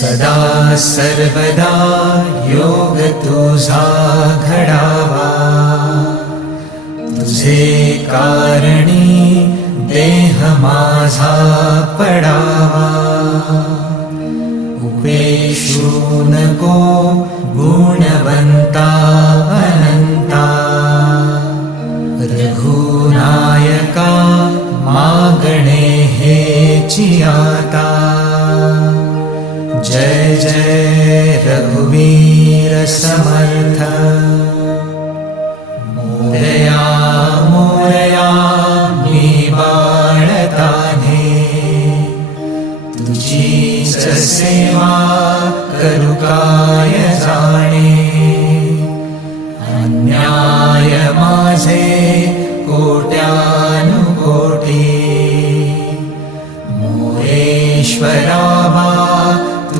सदा सर्वदा योग तुझा घडावा, तुझे कारणी देह माझा पडावा. उपेशू नको गुणवंता अनंता, रघुनायका मागणे हेची आता. जय जय रघुवीर समर्थ. मोरया मोरया मी बाळताने, तुझीच सेवा करू काय जाणे. अन्याय माझे कोट्यानुकोटी, मोरेश्वरा